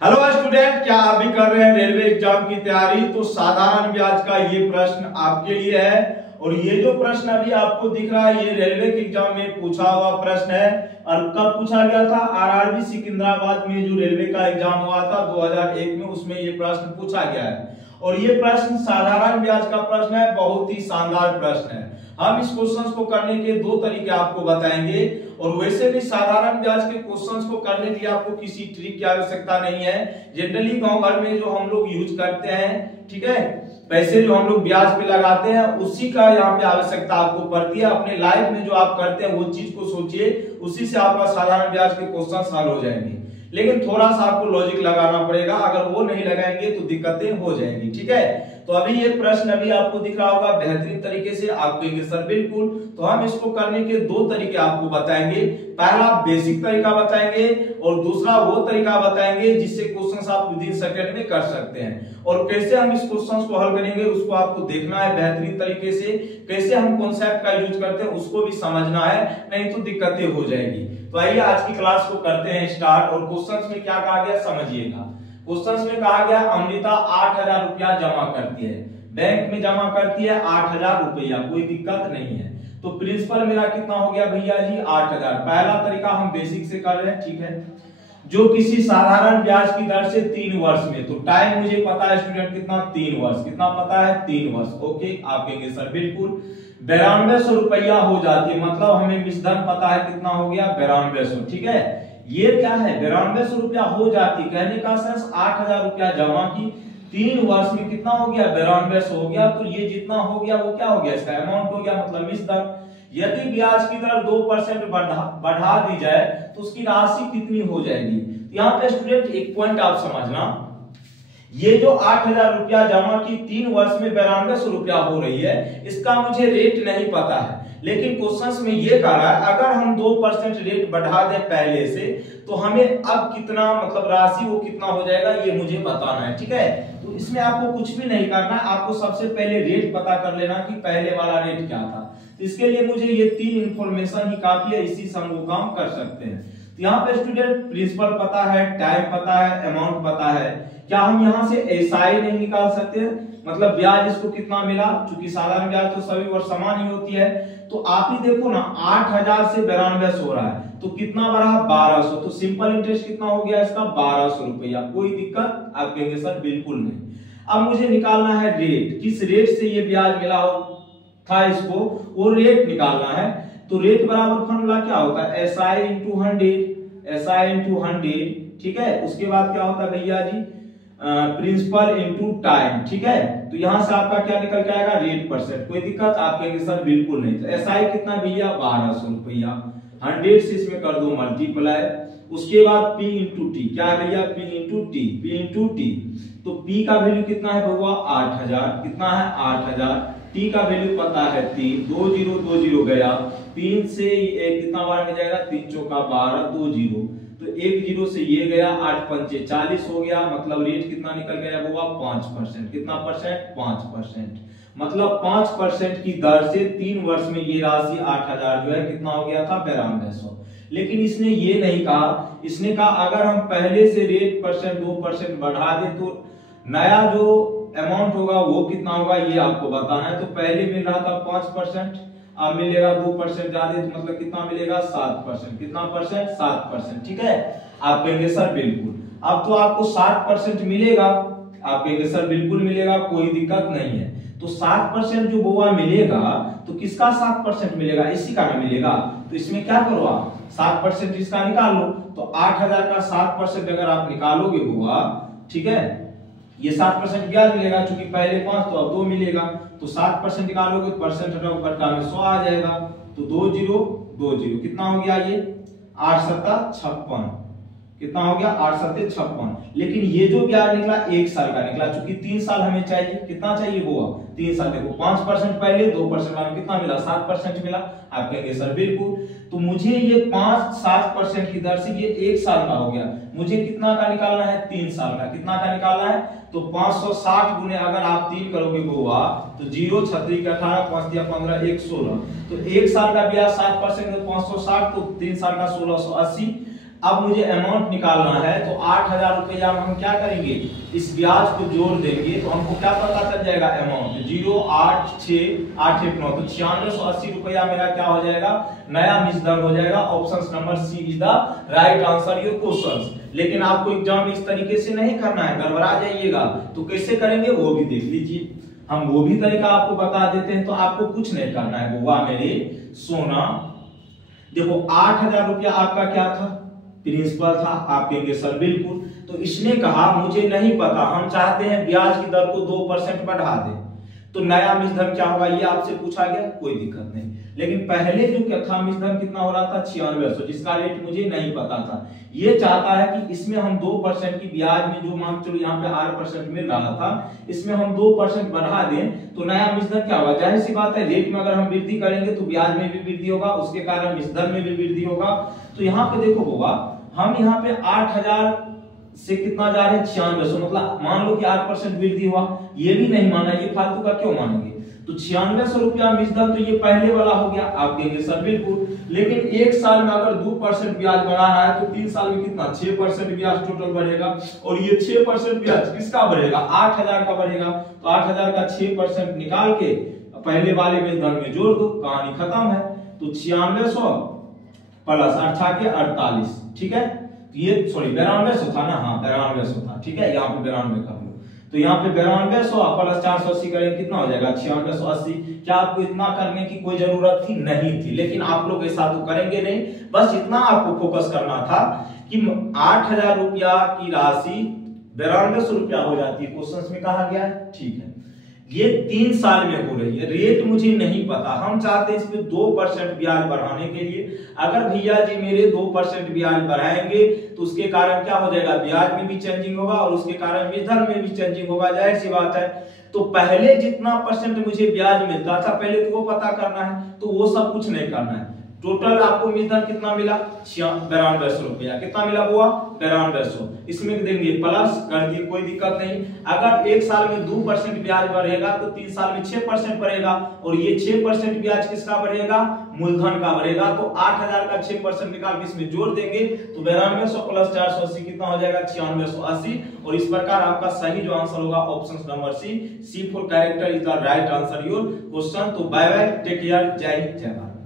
Hello student, क्या आप भी कर रहे हैं रेलवे एग्जाम की तैयारी? तो साधारण ब्याज का ये प्रश्न आपके लिए है। और ये जो प्रश्न अभी आपको दिख रहा है, ये रेलवे के एग्जाम में पूछा हुआ प्रश्न है। और कब पूछा गया था? आरआरबी सिकंदराबाद में जो रेलवे का एग्जाम हुआ था 2001 में, उसमें ये प्रश्न पूछा गया है। और ये प्रश्न साधारण ब्याज का प्रश्न है, बहुत ही शानदार प्रश्न है। हम इस क्वेश्चन को करने के दो तरीके आपको बताएंगे। और वैसे भी साधारण ब्याज के क्वेश्चंस को करने के लिए आपको किसी ट्रिक की आवश्यकता नहीं है। जनरली गांव घर में जो हम लोग यूज करते हैं, ठीक है, पैसे जो हम लोग ब्याज पे लगाते हैं, उसी का यहाँ पे आवश्यकता आपको पड़ती है। अपने लाइफ में जो आप करते हैं वो चीज को सोचिए, उसी से आपका साधारण ब्याज के क्वेश्चन हल हो जाएंगे। लेकिन थोड़ा सा आपको लॉजिक लगाना पड़ेगा, अगर वो नहीं लगाएंगे तो दिक्कतें हो जाएंगी। ठीक है, तो अभी ये प्रश्न अभी आपको दिख रहा होगा बेहतरीन तरीके से। आप कहेंगे सर बिल्कुल, तो हम इसको करने के दो तरीके आपको बताएंगे। पहला बेसिक तरीका बताएंगे और दूसरा वो तरीका बताएंगे जिससे क्वेश्चंस आप विद इन सेकंड में कर सकते हैं। और कैसे हम इस क्वेश्चंस को हल करेंगे उसको आपको देखना है बेहतरीन तरीके से। कैसे हम कॉन्सेप्ट का यूज करते हैं उसको भी समझना है, नहीं तो दिक्कतें हो जाएगी। तो आइए आज की क्लास को करते हैं स्टार्ट। और क्वेश्चंस में क्या कहा गया समझिएगा। क्वेश्चंस में कहा गया अमृता 8000 रुपया जमा करती है, बैंक में जमा करती है 8000 रुपया, कोई दिक्कत नहीं है। तो प्रिंसिपल मेरा कितना हो गया भैया जी? 8000। पहला तरीका हम बेसिक से कर रहे हैं, ठीक है। जो किसी साधारण ब्याज की दर से 3 वर्ष में, तो टाइम मुझे पता है स्टूडेंट कितना? 3 वर्ष। कितना पता है? 3 वर्ष। ओके, आप कहेंगे सर बिल्कुल 9200 रुपया हो जाती है, मतलब हमें मिश्रधन पता है कितना हो गया? 9200। ठीक है, ये क्या है? 9200 रुपया हो जाती है, कहने का सेंस 8000 रुपया जमा की 3 वर्ष में कितना हो गया? 9200 हो गया। तो ये जितना हो गया वो क्या हो गया? इसका अमाउंट हो गया, मतलब मिश्रधन। यदि ब्याज की दर 2% बढ़ा दी जाए तो उसकी राशि कितनी हो जाएगी? यहाँ पे स्टूडेंट एक पॉइंट आप समझना, ये जो 8000 रुपया जमा की 3 वर्ष में 9200 रुपया हो रही है, इसका मुझे रेट नहीं पता है। लेकिन क्वेश्चंस में ये कह रहा है अगर हम 2% रेट बढ़ा दें पहले से, तो हमें अब कितना, मतलब राशि वो कितना हो जाएगा, ये मुझे बताना है। ठीक है, तो इसमें आपको कुछ भी नहीं करना है, आपको सबसे पहले रेट पता कर लेना कि पहले वाला रेट क्या था। तो इसके लिए मुझे ये 3 इंफॉर्मेशन ही काफी है, इसी से हम वो काम कर सकते हैं। तो यहाँ पे स्टूडेंट प्रिंसिपल पता है, टाइम पता है, अमाउंट पता है। क्या हम यहाँ से एसआई नहीं निकाल सकते? मतलब ब्याज इसको कितना मिला, क्योंकि साधारण ब्याज तो सभी वर्ष समान ही होती है। तो आप ही देखो ना, 8000 से 9200 हो रहा है, तो कितना बढ़ा? 1200। तो सिंपल इंटरेस्ट कितना हो गया इसका? 1200 रुपया। कोई दिक्कत? आप कहेंगे सर बिल्कुल नहीं। अब मुझे निकालना है रेट, किस रेट से ये ब्याज मिला था इसको, वो रेट निकालना है। तो रेट बराबर फॉर्मूला क्या होता है? SI into 100। ठीक है, उसके बाद क्या होता है भैया जी? Principal into time. ठीक है, तो यहां से आपका क्या निकल के आएगा? Rate percent. कोई दिक्कत? आप कहेंगे सर बिल्कुल नहीं। तो एसआई कितना भैया? 1200 रुपया। 100 से इसमें कर दो मल्टीप्लाई। उसके बाद P इंटू टी, क्या है भैया? P into T. P into T, तो P का वैल्यू कितना है भैया? 8000। कितना है? 8000। T का वैल्यू पता है 3, 2 0 2 0 गया, 3 से कितना बार में जाएगा? 3 चौका 12, 2 0, तो 1 0 से ये गया, 8 पंचे 40 हो गया। मतलब रेट कितना निकल गया हुआ? 5%। कितना परसेंट? 5%। मतलब 5% की दर से 3 वर्ष में ये राशि 8000 जो है कितना हो गया था? 9200। लेकिन इसने ये नहीं कहा, इसने कहा अगर हम पहले से रेट परसेंट 2% बढ़ा दे तो नया जो अमाउंट होगा वो कितना होगा, ये आपको बताना है। तो पहले मिल रहा था 5%, अब मिलेगा 2% ज्यादा, तो मतलब कितना मिलेगा? 7%। कितना परसेंट? 7%। ठीक है, आप कहेंगे सर बिल्कुल। अब तो आपको 7% मिलेगा, आप कहेंगे सर बिल्कुल मिलेगा, कोई दिक्कत नहीं है। तो 7% जो बोआ मिलेगा, तो किसका 7% मिलेगा? इसी का ना मिलेगा। तो इसमें क्या करो आप? 7% इसका निकाल लो। तो 8000 का 7% अगर आप निकालोगे बोआ, ठीक है, ये 7% ब्याज मिलेगा, चूंकि पहले 5 तो अब 2 मिलेगा। तो 7% निकालोगे तो परसेंट हटाओ, बट्टा में 100 आ जाएगा। तो 2 0 2 0, कितना हो गया ये? 8 7 56। कितना हो गया? 8 7 56। लेकिन ये जो ब्याज निकला 1 साल का निकला, चूंकि 3 साल हमें चाहिए। कितना चाहिए वो? 3 साल। देखो 5% पहले, 2% बाद कितना मिला? 7% मिला। आप कहेंगे सर बिल्कुल। तो मुझे ये 5-7% की दर से ये 1 साल का हो गया। मुझे कितना का निकालना है? 3 साल का। कितना का निकालना है? तो 560 गुने अगर आप 3 करोगे गोवा, तो 0 छत्री का 18, 5 दिया 15, 1 16। तो 1 साल का ब्याज 7%, 560, तो 3 साल का 1680। अब मुझे अमाउंट निकालना है, तो 8,000 रुपया हम क्या करेंगे, इस ब्याज को जोड़ देंगे तो हमको क्या पता चल जाएगा अमाउंट 086,819, तो 9680 रुपया मेरा क्या हो जाएगा, नया मिसदर हो जाएगा। Option number C is the right answer your questions. लेकिन आपको एग्जाम इस तरीके से नहीं करना है, गड़बड़ा जाइएगा। तो कैसे करेंगे वो भी देख लीजिए, हम वो भी तरीका आपको बता देते हैं। तो आपको कुछ नहीं करना है बुआ मेरे सोना। देखो 8,000 रुपया आपका क्या था, प्रिंसिपल था। आप कहेंगे सर बिल्कुल। तो इसने कहा मुझे नहीं पता, हम चाहते हैं ब्याज की दर को 2% बढ़ा दें, तो नया मिसधन क्या होगा ये आपसे पूछा गया, कोई दिक्कत नहीं। लेकिन पहले जो क्या था मिसधन कितना हो रहा था 9600, जिसका रेट मुझे नहीं पता था। ये चाहता है कि इसमें हम 2% की ब्याज में जो मान चलो यहाँ पे 8% मिल रहा था, इसमें हम 2% बढ़ा दें तो नया मिसधन क्या होगा। जाहिर सी बात है रेट में अगर हम वृद्धि करेंगे तो ब्याज में भी वृद्धि होगा, उसके कारण मिसधन में भी वृद्धि होगा। तो यहाँ पे देखो होगा हम यहाँ पे 8,000 से कितना जा रहे हैं 9600, मतलब मान लो कि 8% वृद्धि हुआ, ये भी नहीं माना, ये फालतू का क्यों मानेंगे। तो 9600 रुपया मिसदर, तो ये पहले वाला हो गया। आप कहेंगे सर बिल्कुल, लेकिन एक साल में अगर 2% ब्याज बढ़ा रहा है तो 3 साल में कितना 6% ब्याज टोटल बढ़ेगा। और ये 6% ब्याज किसका बढ़ेगा, 8,000 का बढ़ेगा। तो 8,000 का 6% निकाल के पहले वाले मिसदर में जोड़ दो, कहानी खत्म है। तो 9600 प्लस 48, ठीक है। ये सॉरी 9200 था ना, हाँ 9200 था, ठीक है। यहाँ पे 92 कर लो, तो यहाँ पे 9200 प्लस 480 करेंगे कितना हो जाएगा 9680। क्या आपको इतना करने की कोई जरूरत थी, नहीं थी। लेकिन आप लोग ऐसा तो करेंगे नहीं, बस इतना आपको फोकस करना था कि 8,000 रुपया की राशि 9200 रुपया हो जाती है, क्वेश्चन में कहा गया है, ठीक है। ये 3 साल में हो रही है, रेट मुझे नहीं पता, हम चाहते हैं इसमें 2% ब्याज बढ़ाने के लिए। अगर भैया जी मेरे 2% ब्याज बढ़ाएंगे तो उसके कारण क्या हो जाएगा, ब्याज में भी चेंजिंग होगा और उसके कारण मिसधन में भी चेंजिंग होगा, जाहिर सी बात है। तो पहले जितना परसेंट मुझे ब्याज मिलता था पहले तो वो पता करना है, तो वो सब कुछ नहीं करना है। टोटल आपको मिसधन कितना मिला 9200 रुपया, कितना मिला हुआ 9200, इसमें देंगे प्लस कर दिए, कोई दिक्कत नहीं। अगर एक साल में 2% ब्याज बढ़ेगा तो 3 साल में 6% बढ़ेगा, और ये 6% ब्याज किसका बढ़ेगा, मूलधन का बढ़ेगा। तो 8,000 का 6% निकाल के इसमें जोड़ देंगे तो 9200 प्लस 480 कितना हो जाएगा 9680। और इस प्रकार आपका सही जो आंसर होगा option number C for character is the right answer your question. तो बाय बाय, टेक केयर, जय हिंद, जय भारत।